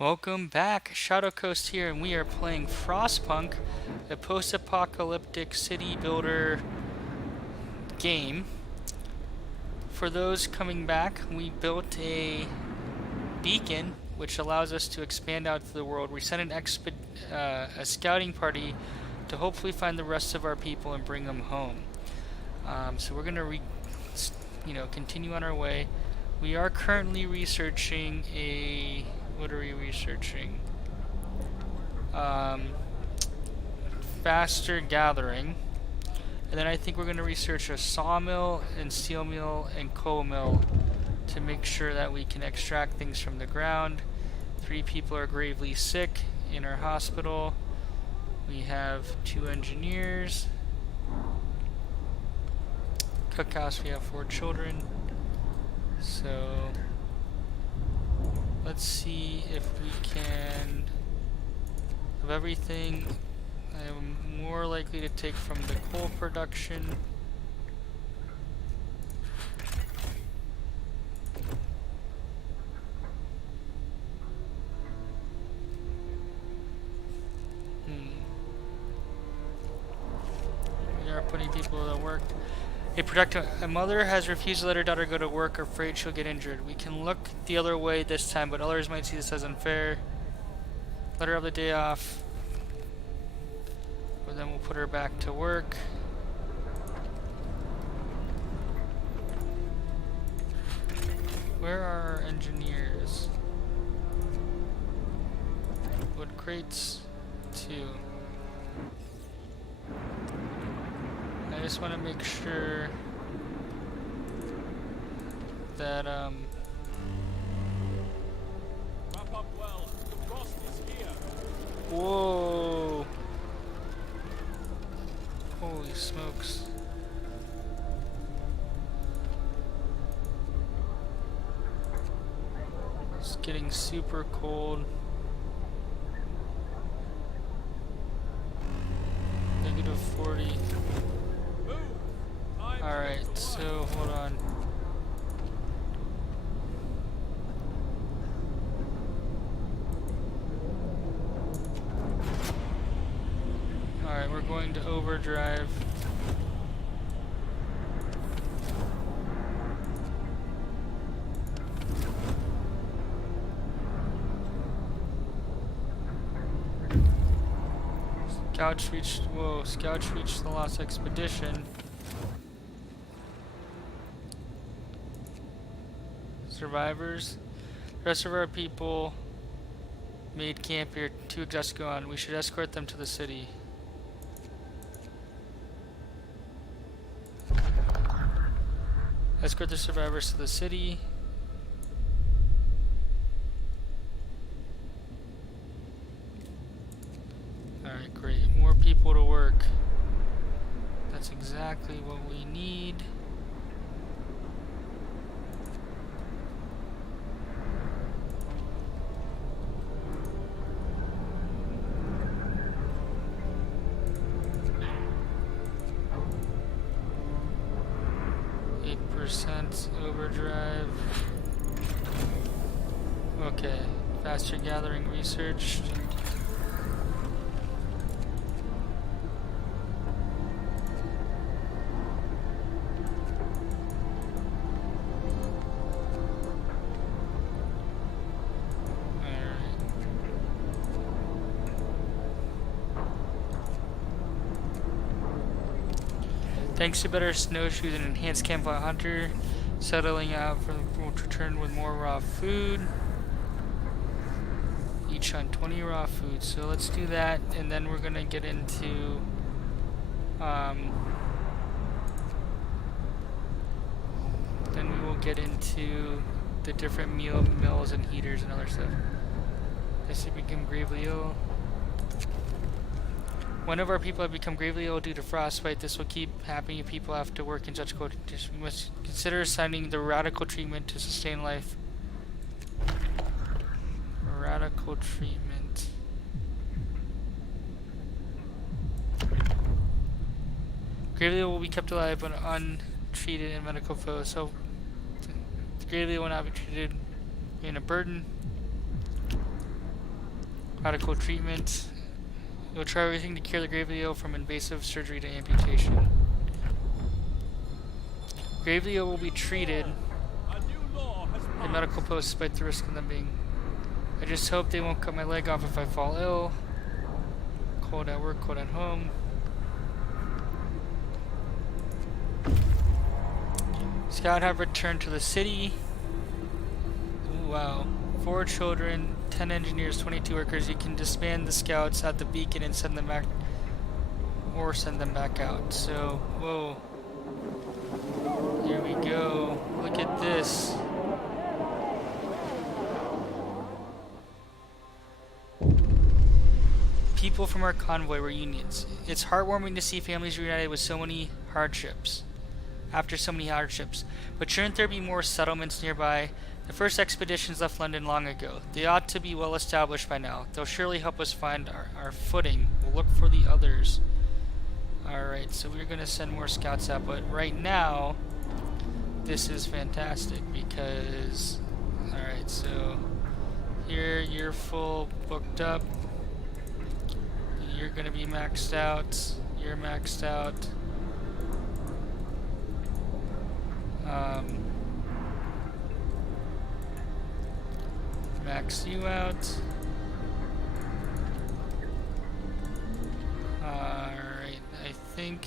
Welcome back, Shadowcoast here, and we are playing Frostpunk, a post-apocalyptic city builder game. For those coming back, we built a beacon which allows us to expand out to the world. We sent a scouting party to hopefully find the rest of our people and bring them home. So we're gonna continue on our way. We are currently researching a. What are we researching? Um, Faster gathering. And then I think we're going to research a sawmill and steel mill and coal mill to make sure that we can extract things from the ground. 3 people are gravely sick in our hospital. We have 2 engineers. Cookhouse, we have 4 children. So let's see if we can have everything. I'm more likely to take from the coal production. We are putting people to work. A mother has refused to let her daughter go to work, afraid she'll get injured. We can look the other way this time, but others might see this as unfair. Let her have the day off. But then we'll put her back to work. Where are our engineers? Wood crates, 2. I just want to make sure that Wrap up well. The frost is here. Whoa! Holy smokes! It's getting super cold. -40. Alright, so hold on. Alright, we're going to overdrive. Scouts reached the Lost Expedition. Survivors. The rest of our people made camp here 2 exhaust go on. We should escort them to the city. Escort the survivors to the city. Alright, great. More people to work. That's exactly what we need. Overdrive. Okay, faster gathering researched. Thanks to better snowshoes and enhanced campfire hunter, settling out from will return with more raw food. Each on 20 raw food. So let's do that, and then we're gonna get into then we will get into the different mills and heaters and other stuff. This should become gravely ill. One of our people have become gravely ill due to frostbite. This will keep happening if people have to work in such cold conditions. We must consider assigning the radical treatment to sustain life. Radical treatment. Gravely ill will be kept alive but untreated in medical foes. So the gravely ill will not be treated in a burden. Radical treatment. You'll try everything to cure the gravely ill from invasive surgery to amputation. Gravely ill will be treated A new law has in passed. medical posts despite the risk of them being. I just hope they won't cut my leg off if I fall ill. Cold at work, cold at home. Scout have returned to the city. Ooh, wow. 4 children, 10 engineers, 22 workers. You can disband the scouts at the beacon and send them back, or send them back out. So, whoa. Here we go. Look at this. People from our convoy were unions. It's heartwarming to see families reunited with so many hardships. After so many hardships. But shouldn't there be more settlements nearby? The first expeditions left London long ago. They ought to be well established by now. They'll surely help us find our footing. We'll look for the others. Alright, so we're going to send more scouts out. But right now, this is fantastic because... Alright, so here you're full booked up. You're going to be maxed out. You're maxed out. Max you out. Alright, I think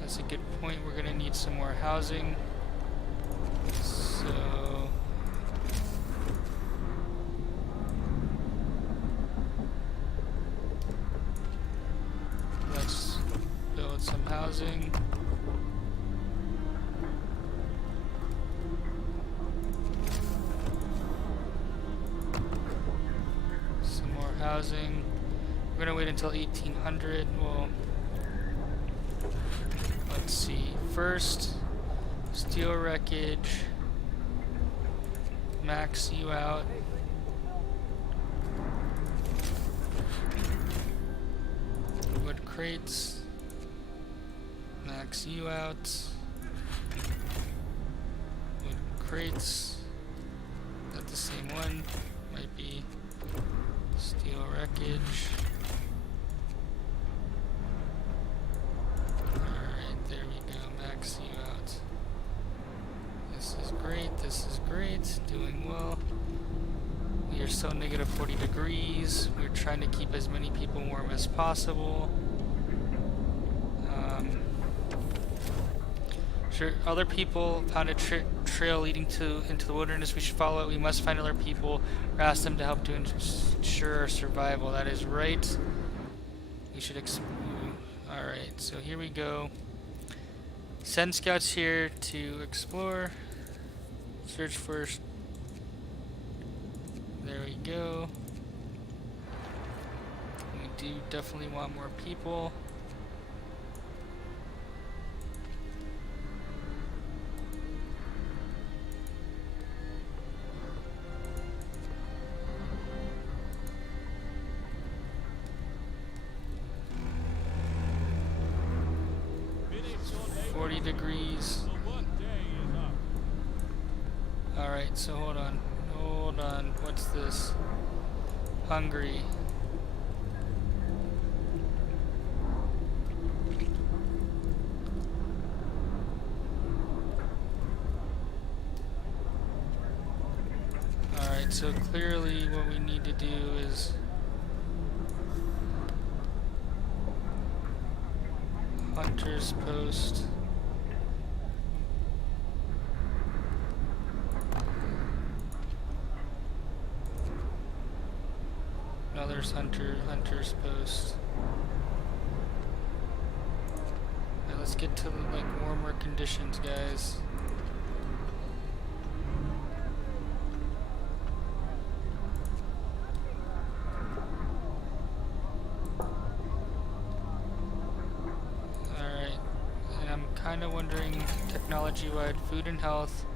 that's a good point. We're going to need some more housing. So... let's build some housing. Some more housing. We're gonna wait until 1800. Well, let's see. First, steel wreckage. Max you out. Wood crates. Max you out. Wood crates. Not the same one. Might be steel wreckage. Alright, there we go. Max you out. This is great. This is great. Doing well. We are still negative 40 degrees. We're trying to keep as many people warm as possible. Sure, other people found a trail leading into the wilderness. We should follow it. We must find other people or ask them to help to ensure our survival. That is right. We should Alright, so here we go. Send scouts here to explore. Search for... There we go. We do definitely want more people. Finish your labor. 40 degrees. The workday is up. Alright, so hold on. Hold on. What's this? Hungry. Alright, so clearly what we need to do is Hunter's Post. No, there's Hunter's Post. Now let's get to like warmer conditions, guys. Alright, and I'm kind of wondering technology-wide, food and health.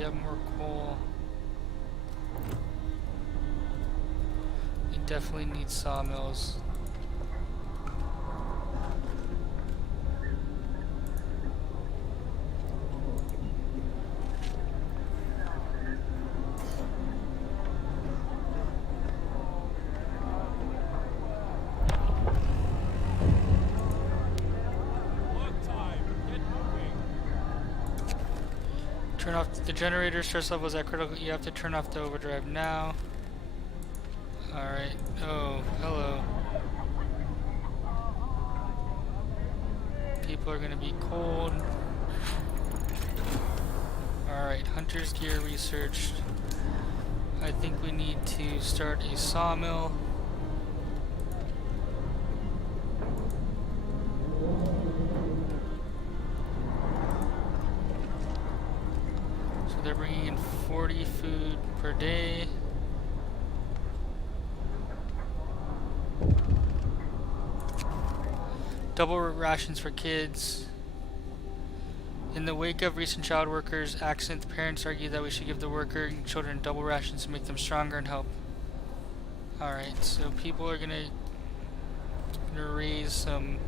we have more coal. We definitely need sawmills. Work time. Get moving. Turn off the generator. Stress level is at critical. You have to turn off the overdrive now. Alright. Oh, hello. People are gonna be cold. Alright, hunter's gear researched. I think we need to start a sawmill. So they're bringing in 40 food per day. Double rations for kids. In the wake of recent child workers' accident, the parents argue that we should give the working children double rations to make them stronger and help. Alright, so people are gonna raise some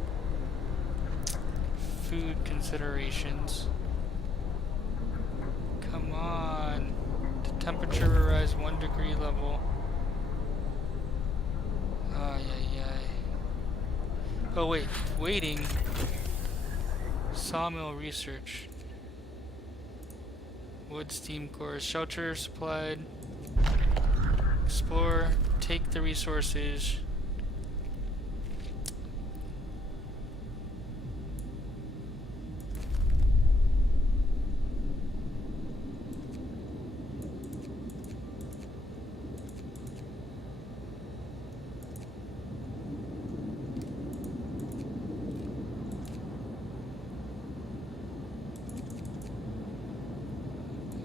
food considerations. Come on. The temperature will rise 1 degree level. Ay, ay, ay. Oh wait, waiting. Sawmill research. Wood steam cores. Shelter supplied. Explore. Take the resources.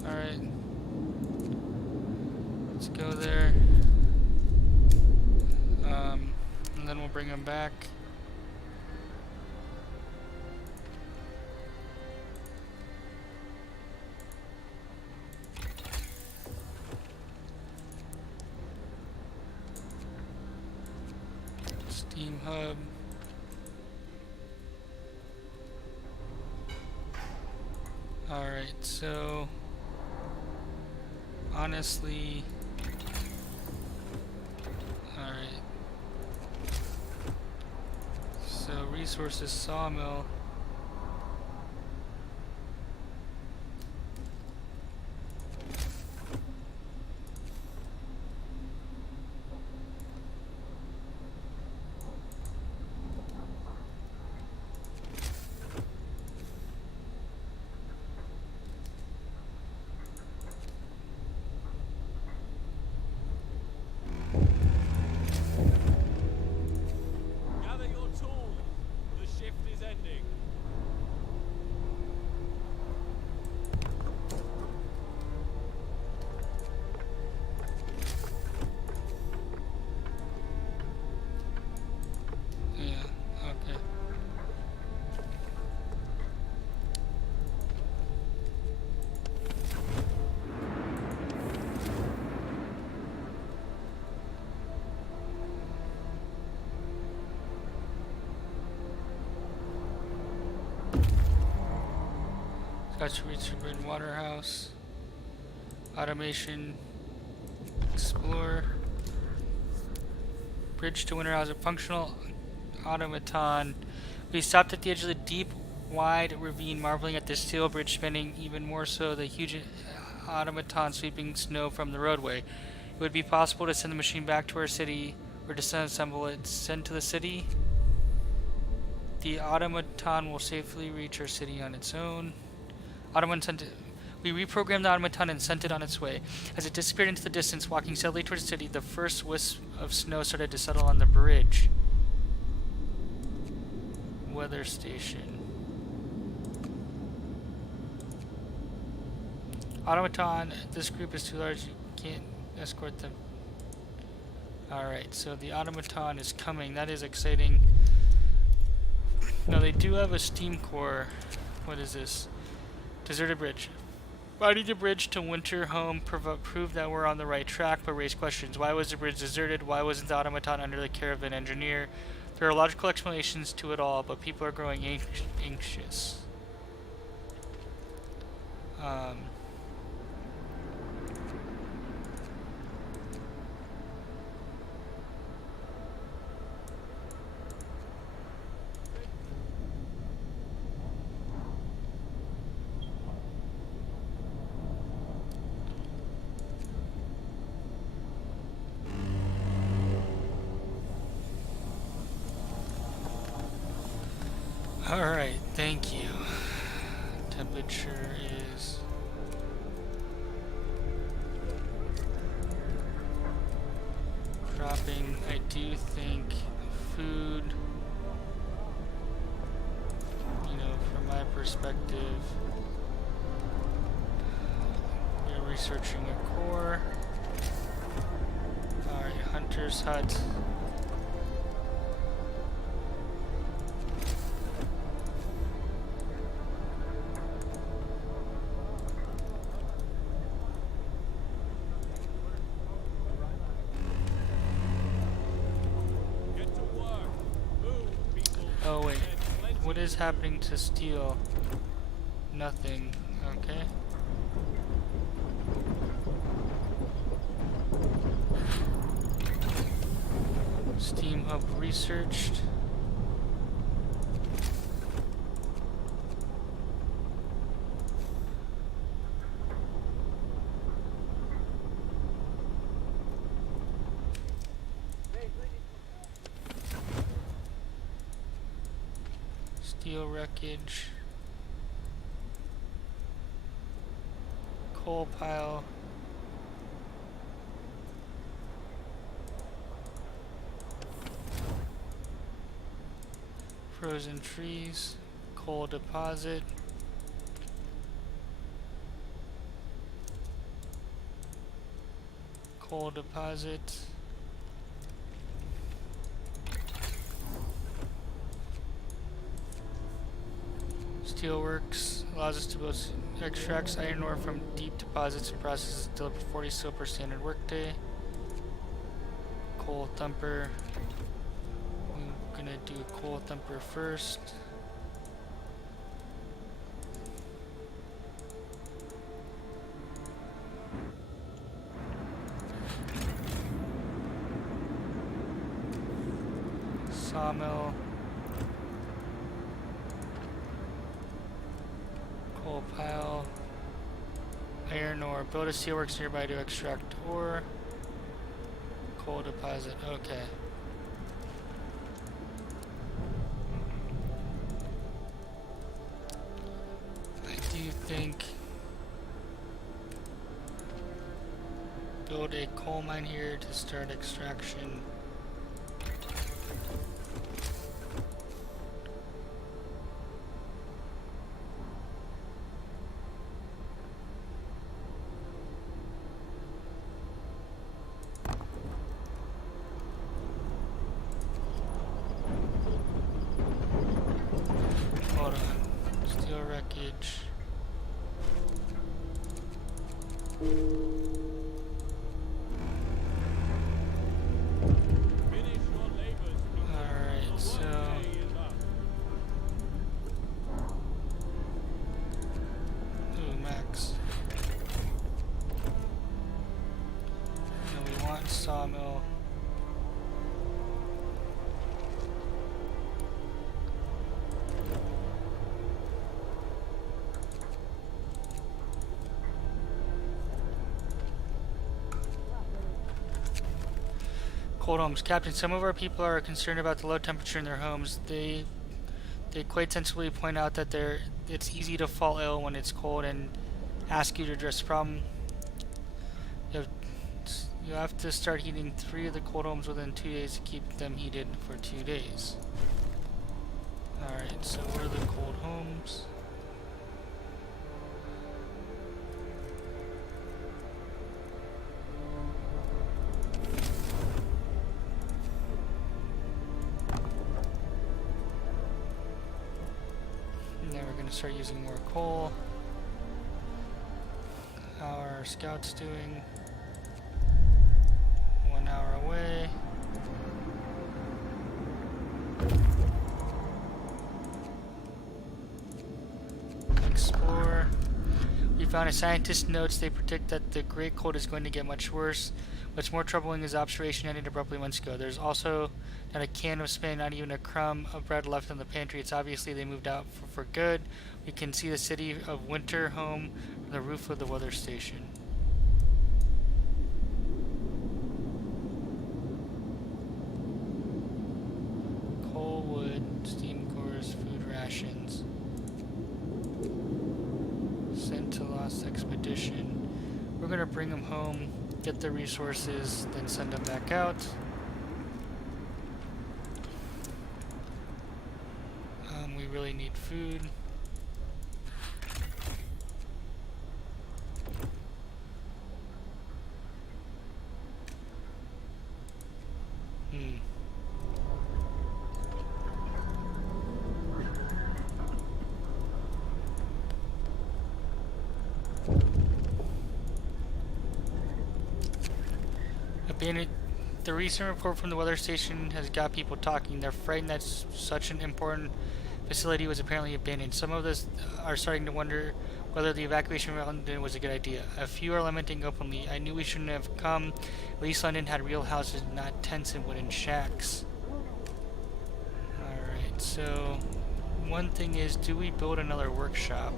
Alright. Let's go there. And then we'll bring them back. Steam hub. Alright, so honestly, alright. So resources sawmill. Gather your tools. The shift is ending. Yeah, okay. Got to reach the Grid Waterhouse. Automation. Explore. Bridge to Winterhouse, a functional automaton. We stopped at the edge of the deep, wide ravine, marveling at the steel bridge spanning, even more so the huge automaton sweeping snow from the roadway. It would be possible to send the machine back to our city, or to disassemble it. Send to the city. The automaton will safely reach our city on its own. Automaton sent it. We reprogrammed the automaton and sent it on its way. As it disappeared into the distance, walking steadily towards the city, the first wisp of snow started to settle on the bridge. Weather station. Automaton, this group is too large, you can't escort them. Alright, so the automaton is coming. That is exciting. Now they do have a steam core. What is this? Deserted bridge. Riding the bridge to Winter Home proved that we're on the right track, but raised questions. Why was the bridge deserted? Why wasn't the automaton under the care of an engineer? There are logical explanations to it all, but people are growing anxious. Um, Alright, thank you. Temperature is dropping. I do think food, from my perspective, we're researching a core. Alright, Hunter's Hut. Get to work. Move, people. Oh wait, There's plenty what is to happening to steel? Nothing. Okay. Steam Hub researched. Steel wreckage. Coal pile. Frozen trees. Coal deposit. Coal deposit. Steelworks allows us to both extracts iron ore from deep deposits and processes to deliver 40 steel per standard workday. Coal thumper. I'm gonna do coal thumper first. Sawmill. Coal pile. Iron ore. Build a steelworks nearby to extract ore. Coal deposit. Okay. I do think build a coal mine here to start extraction. Hold on. Steel wreckage. finish your labors, people. Alright, so One day is up. ooh, max. And we want sawmill. Cold homes. Captain, some of our people are concerned about the low temperature in their homes. They quite sensibly point out that it's easy to fall ill when it's cold and ask you to address the problem. You have to start heating 3 of the cold homes within 2 days to keep them heated for 2 days. Alright, so what are the cold homes? Now we're going to start using more coal. How are our scouts doing? 1 hour away. Explore. We found a scientist notes they predict that the great cold is going to get much worse. What's more troubling is observation ended abruptly months ago. There's also not a can of spam, not even a crumb of bread left in the pantry. It's obviously they moved out for good. We can see the city of Winter home from the roof of the weather station. Coal, wood, steam cores, food rations. Sent to Lost Expedition. We're gonna bring them home, get the resources, then send them back out. We really need food. The recent report from the weather station has got people talking. They're frightened that such an important facility was apparently abandoned. Some of us are starting to wonder whether the evacuation from London was a good idea. A few are lamenting openly. I knew we shouldn't have come. At least London had real houses, not tents and wooden shacks. Alright, so one thing is, do we build another workshop?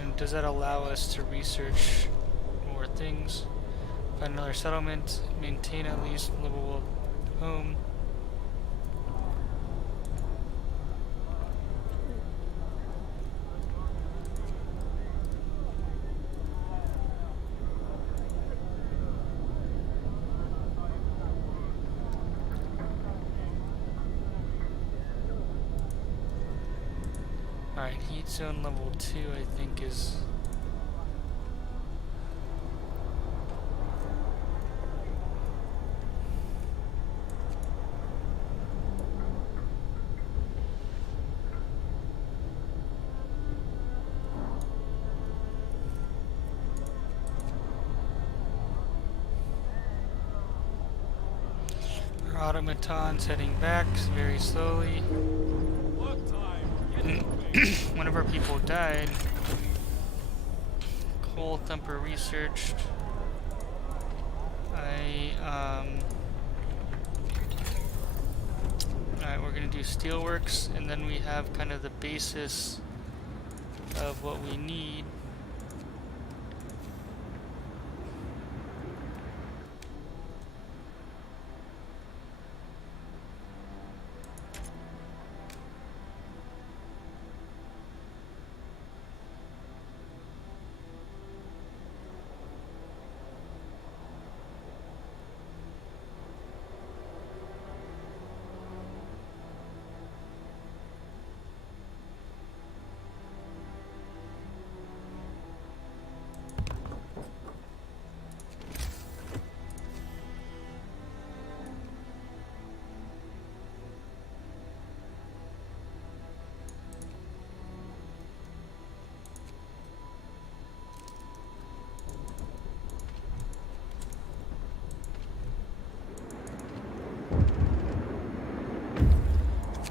And does that allow us to research more things? Find another settlement, maintain at least livable home. Alright, heat zone level 2 I think is... automatons heading back very slowly. Work time. Get moving. One of our people died. Coal thumper researched. Alright, we're gonna do steelworks, and then we have kind of the basis of what we need.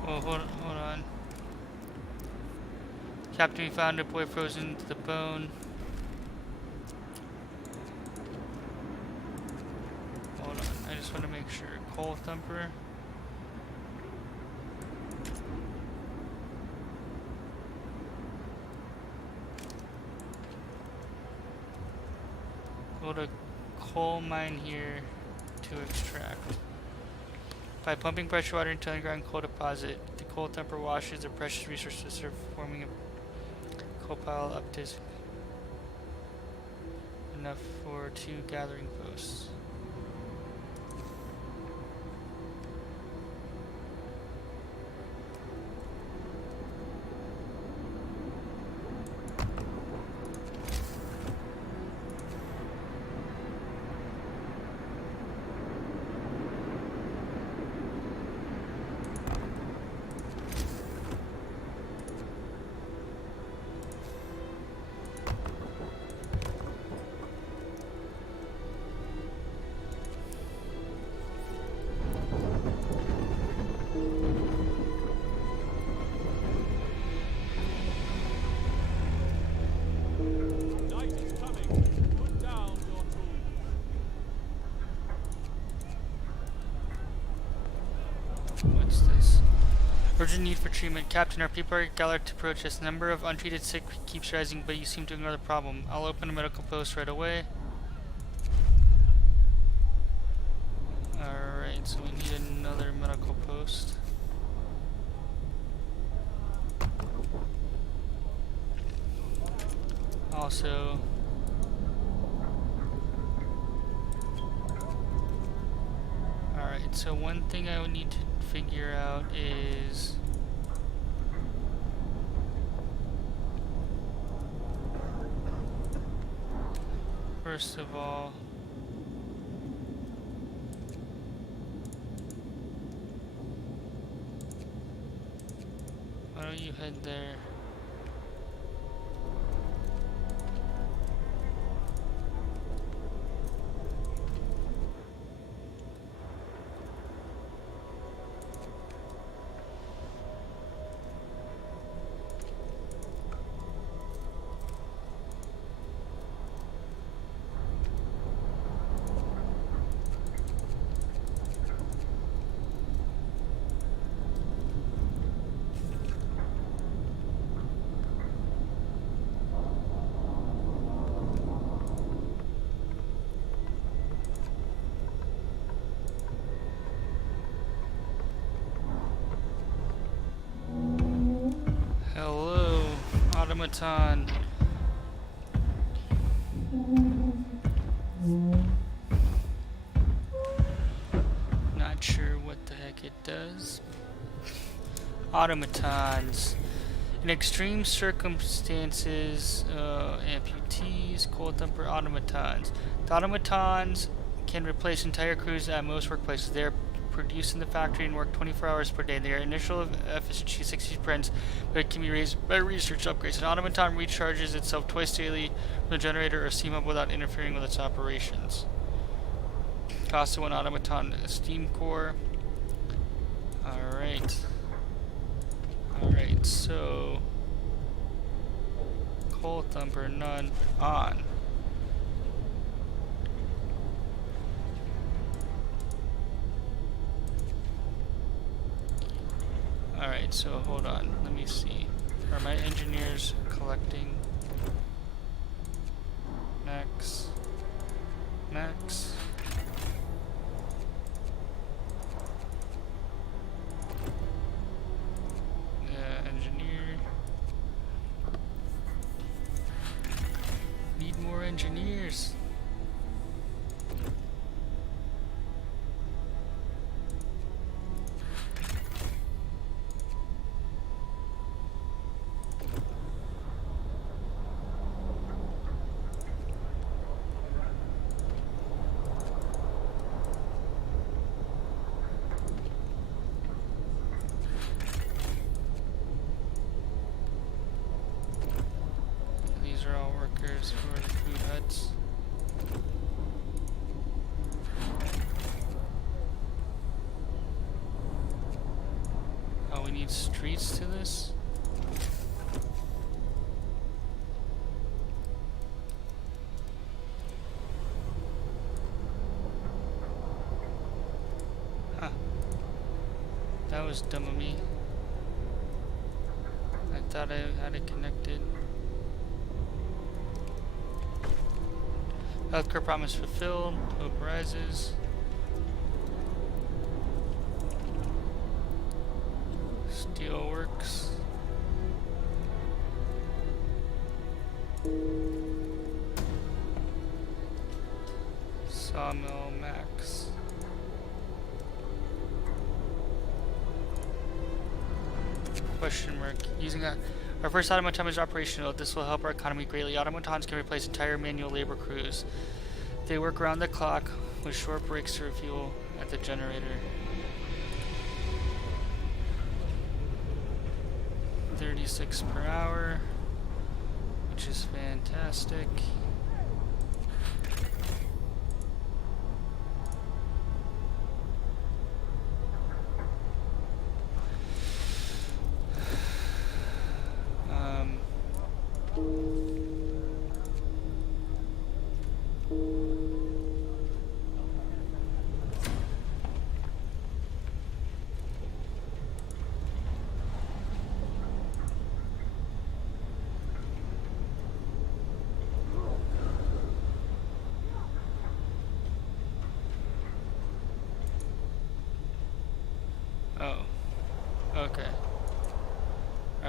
Oh, hold on. Captain, we found a boy frozen to the bone. Hold on, I just want to make sure. Coal thumper. Go to coal mine here to extract. By pumping pressure water into underground coal deposit, the coal thumper washes the precious resources, forming a coal pile up to enough for 2 gathering posts. Urgent need for treatment. Captain, our people are gathered to protest. The number of untreated sick keeps rising, but you seem to ignore the problem. I'll open a medical post right away. Alright, so we need another medical post. Also, alright, so one thing I would need to figure out is first of all, why don't you head there? Hello, automaton. Not sure what the heck it does. Automatons. In extreme circumstances, amputees, cold thumper automatons. The automatons can replace entire crews at most workplaces. They are produced in the factory and work 24 hours per day. Their initial efficiency is 60%, but it can be raised by research upgrades. An automaton recharges itself twice daily from the generator or steam up without interfering with its operations. Cost of one automaton steam core. Alright. Alright, so cold thumper none on. Alright, so hold on, let me see. Are my engineers collecting? Max. Max. Yeah, engineer. Need more engineers. These are all workers for the food huts. Oh, we need streets to this? Huh. That was dumb of me. I thought I had it connected. Healthcare promise fulfilled. Hope rises. Steel works. Sawmill max. Question mark. Using our first automaton is operational. This will help our economy greatly. Automatons can replace entire manual labor crews. They work around the clock with short breaks to refuel at the generator. 36 per hour, which is fantastic.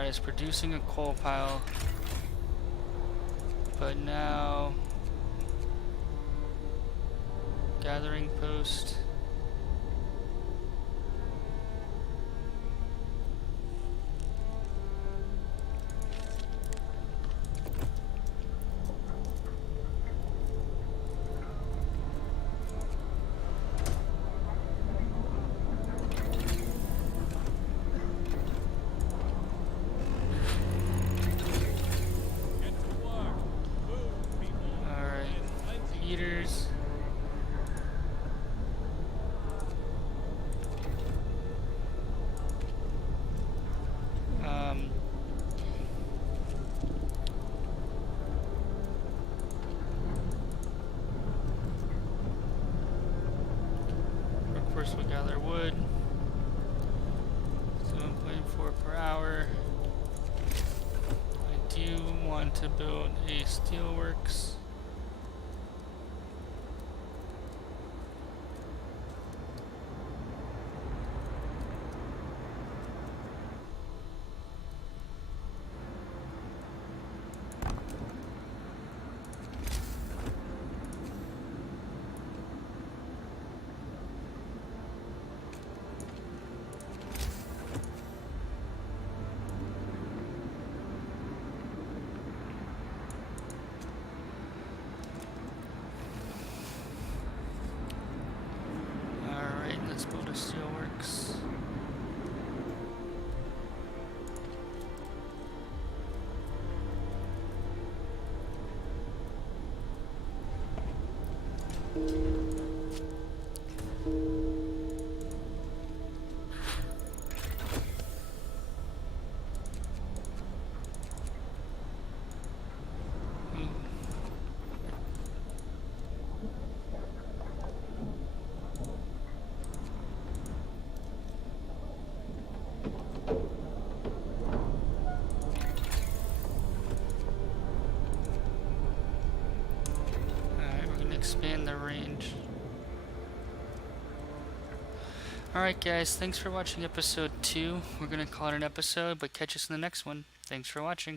is producing a coal pile. But now, gathering post. Get to work. Move, people. Alright, There's plenty heaters. Um, Workforce will gather wood. 7.4 per hour. I do want to build a steelworks. Alright, let's build a steelworks. Alright, we're gonna expand the range. Alright guys, thanks for watching episode 2. We're gonna call it an episode, but catch us in the next one. Thanks for watching.